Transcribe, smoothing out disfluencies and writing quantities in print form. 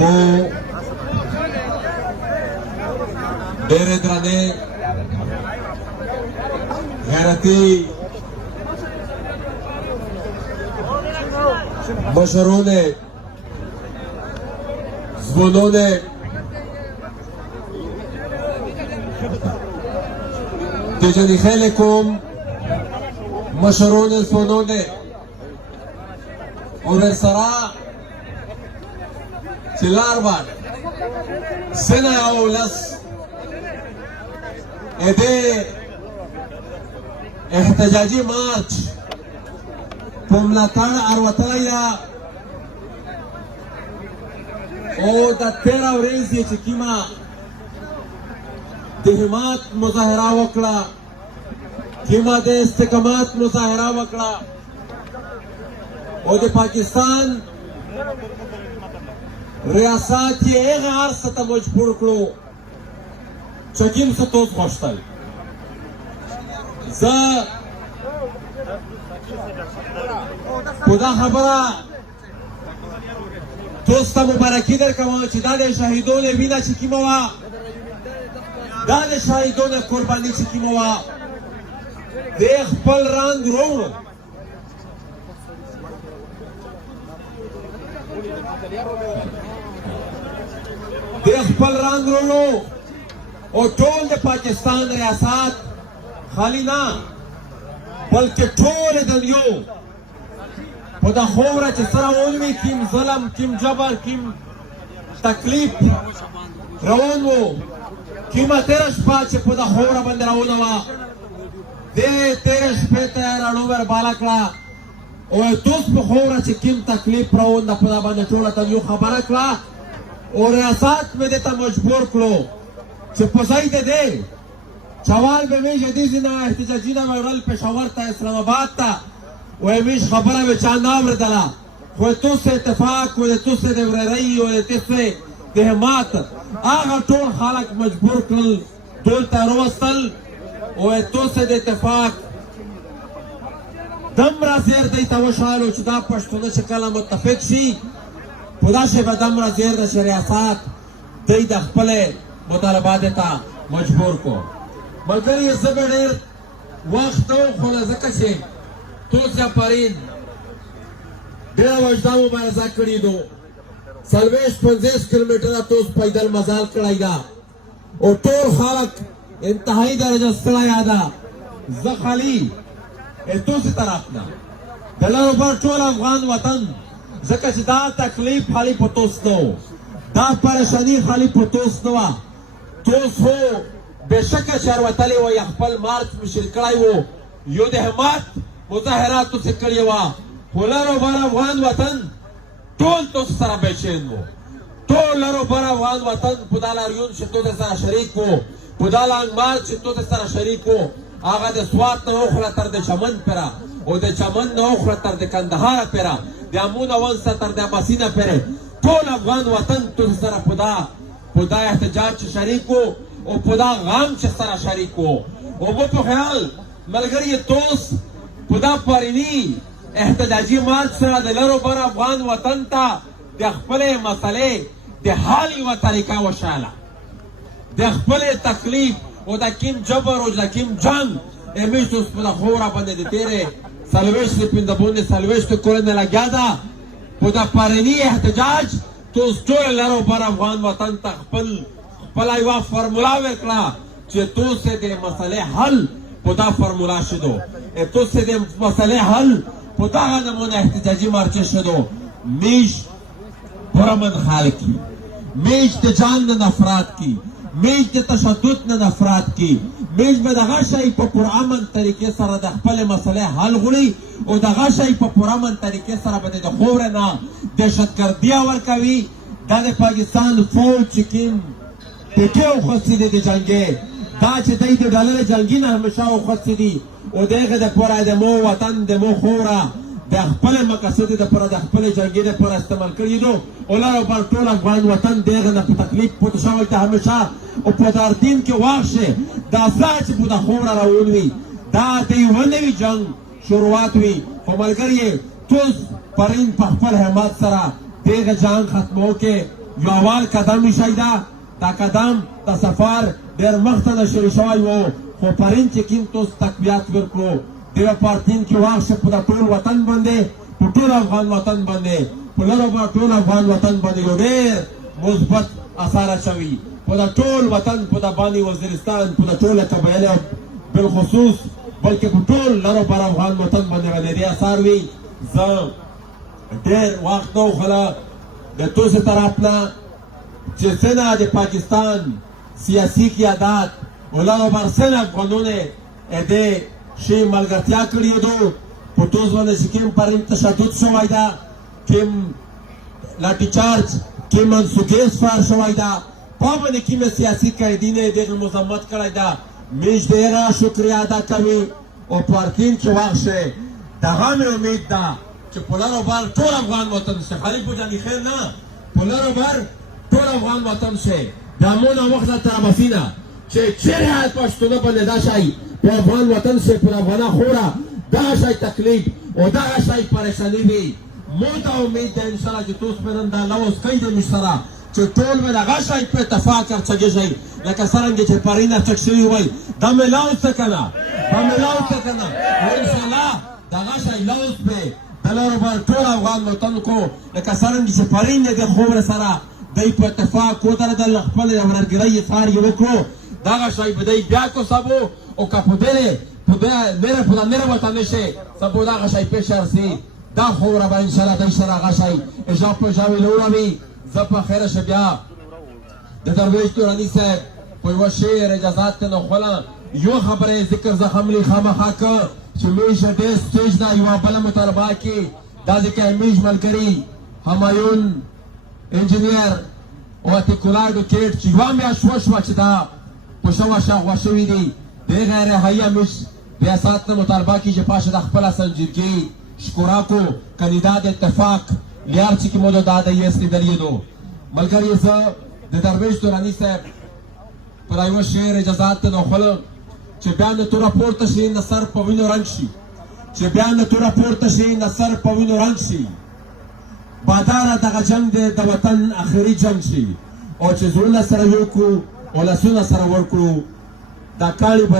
مو ډېرې درنې غیرتي مشرونه زبونونه تجني خیلکم مشرونه زبونونه ورسره چې لار باندې سنه او لس دې احتجاجي مارچ په ملاتړ اروتلی ده او د 13 ورځې چې کومه د حمایت مظاهره وکړه کومه د استقامت مظاهره وکړه او د پاکستان ریاست یې هغه هر څه ته مجبور کړو چې کوم څه توس غوښتل زه په دا خبره توس ته مبارکي درکوم چې دا د شهیدانو وینه چې کومه وه دا د شهیدانو قرباني چې کومه وه دی خپل رنګ وروړو دی خپل رنګ وروړو او ټول د پاکستان ریاست خالی نه بلکې ټول دنیا په دا خوره چې سره ولوي کوم ظلم کوم جبر کوم تکلیف روان و کومه تېره شپه چې په دا خوره باندې روانه وه دې تېرې شپې ته یې رڼو ورباله کړه او توس په خوره چې کوم تکلیف روان ده په دا باندې ټوله دنیا خبره کړه او ریاست مې دې ته مجبور کړو چې په ځای د دې چوال به مې جدید نه احتجاجي نه وړل پېښور ته اسلام آباد ته وایي مې خبره به چا نه اورېدله خو تو سه اتفاق و تو سه د ورورۍ و تو سه د حمایت هغه ټول خلک مجبور کړل ټول ته راوستل او تو سه د اتفاق دومره زیر دی ته وشالو چې دا پښتونه چې کله متفق شي په داسې به دومره زیر ده چې ریاست دی د خپلې مطالباتو ته مجبور کو ملګري زه به ډېر وخت نه وخوړه ځکه چې توس جعفرین ډېره وجدا مبارزه کړې ده 40-50 کیلومتره توس پیدل مزال کړی ده او ټول خلک انتهایی درجه ستړی ده زه خالي توسې طرف نه د لرو بر ټول افغان وطن ځکه چې دا تکلیف خالي په توس نه و دا پریشاني خالي په توس نه وه توس هو بېشکه چې اروتلی و یا خپل مارچ مشر کړی و یو د حمایت مظاهراتو څه کړې وه خو لرو بر افغان وطن ټول توس سره بېچین و ټول لرو بر افغان وطن په دا لاریون چې تو سره شریک و په دا لانګ مارچ چې تو سره شریک و هغه د سوات نه اوخله تر د چمن پره او د چمن نه اوخله تر د کندهار پره د امون اونس تر د اباسینه پره ټول افغان وطن تو سره په دا احتجاج چې شریک و او په دا غم چې سره شریک و او په خیال ملګري توس په دا پاریني احتجاجي مارچ سره د لرو بر افغان وطن ته د خپلې مسلې د حل یوه طریقه وشاله د خپلې تکلیف او د کوم جبر او د کوم جنګ همیش اوس په دا خوره باندې د تېرې 40 کورونه لګیا ده په دا پاریني احتجاج تو اوس ټول لرو بر افغان وطن ته خپله یوه فرموله ورکړه چې توسې د مسلې حل په دا فرموله شدو توسې د مسلې حل په دغه نمونه احتجاجي مارچې شدو میش پرامن خلک کی میش د جان نه نفرت کی میش د تشدد نه نفرت کی میش به دغه شی په پرامن طریقې سره د خپلې مسلې حل غواړي او دغه شی په پرامن طریقې سره به د خورې نه دهشتګردي ورکوي دا د پاکستان فوج چې کوم پکې وخوځېدي د جنګې دا چې دی د ډالر جنګي نه همیشه وخوځېدي او د هغې دپاره د مو وطن د مو خوره د خپلې مقصدې دپاره د خپلې جنګې دپاره استعمال کړي دو او لرو بر ټول افغان وطن د هغې نه په تکلیف پوته شوی ته همیشه او په داردین کې واخښې دا څه چې په دا خوره روان وي دا د یوه نوي جنګ شروعات وي خو ملګري توس پرین په خپل همت سره دغه جنګ ختمو کې یو اول قدم ایښی ده. دا قدم د سفر ډېر مخته نه شروع شوی و، خو پرین چې کوم تاسو تقویت ورکړو دغه پارتین کې واښه په د ټول وطن باندې، په ټول افغان وطن باندې، په لرو به ټول افغان وطن باندې یو ډېر مثبت اثر اچوي. په د ټول وطن، په د باندې وزیرستان، په د ټوله قبایله بالخصوص، بلکې په ټول لرو بر افغان وطن باندې به د دې اثر وي. زه ډېر وخت نه وخوړه د تاسو طرف نه چې څنګه د پاکستان سیاسي قیادت ولرو بر څنګه افغانونه دې شی ملګرتیا کړې ده، په تاسو باندې چې کوم پرین تشدد شوی ده، کوم لاټي چارج، کوم منسوخي سپار شوی ده، په باندې کومه سیاسي قیدین یې دغه مذمت کړی ده. موږ ډېره شکریه ادا کوي او پارتین چې واښه دغه مې امید ده چې په لرو بر ټول افغان وطن شي. خالد بوجاني خیر نه، په لرو بر ټول افغان وطن شي. دا مونه وخت تر بسینه چې چیرې حال پښتون باندې دا شي په افغان وطن شي، په افغانه خوره دا شي تکلیف او دا شي پریشانی وي. مو ته امید ده ان شاء الله چې تاسو په نن دا لوس کوي د مشترا چې ټول مې دغه شی په اتفاق چګېږي لکه څرنګه چې پرینه چک شوي وای دا مې لاوس ته کنه، دا مې لاوس ته کنه. ان شاء الله دغه شی لاوس به د لرو بر ټول افغان وطن کو لکه څرنګه چې پرینه د خوب سره دی په اتفاق ودرېدل، خپل ورګرۍ اظهار یې وکړو. دغه شی به دی بیا کو سبو او که په دې په نره وطن شي سبو دغه شی پیش رسي. دا خوره به ان شاء الله دی سره هغه شی اجاب په جاوی لوروي. زه په خیره شه بیا د درویش توراني صاحب په یوه شعر اجازات ته نه خوله یو خبره یې ذکر زخم لي خامخا که چې میش ډېر سټیج ده یوه بله مطالبه کې دا ځکه میش ملګري همایون انجینیر او اتیکولا ډوکیټ چې یوه میاشت وشوه چې دا په شوه شاغوه شوي دي د غیر حیه میش ریاست نه مطالبه کې چې پاشه د خپله سنجیدګي شکوراکو کاندیدات اتفاق لیار چې کې مو دا د یې لیدلی دو. ملګري زه د درویش توراني صاحب پر یوه شعر اجازات ته نه خوله چې بیا نه توره پورته شي نه سر په وینو رنګ شي، چې بیا نه توره پورته شي نه سر په وینو رنګ شي. باداره دغه جنګ دی د وطن اخري جنګ شي او چې زړونه سره یو کړو او لاسونه سره ورکړو دا کاڼي به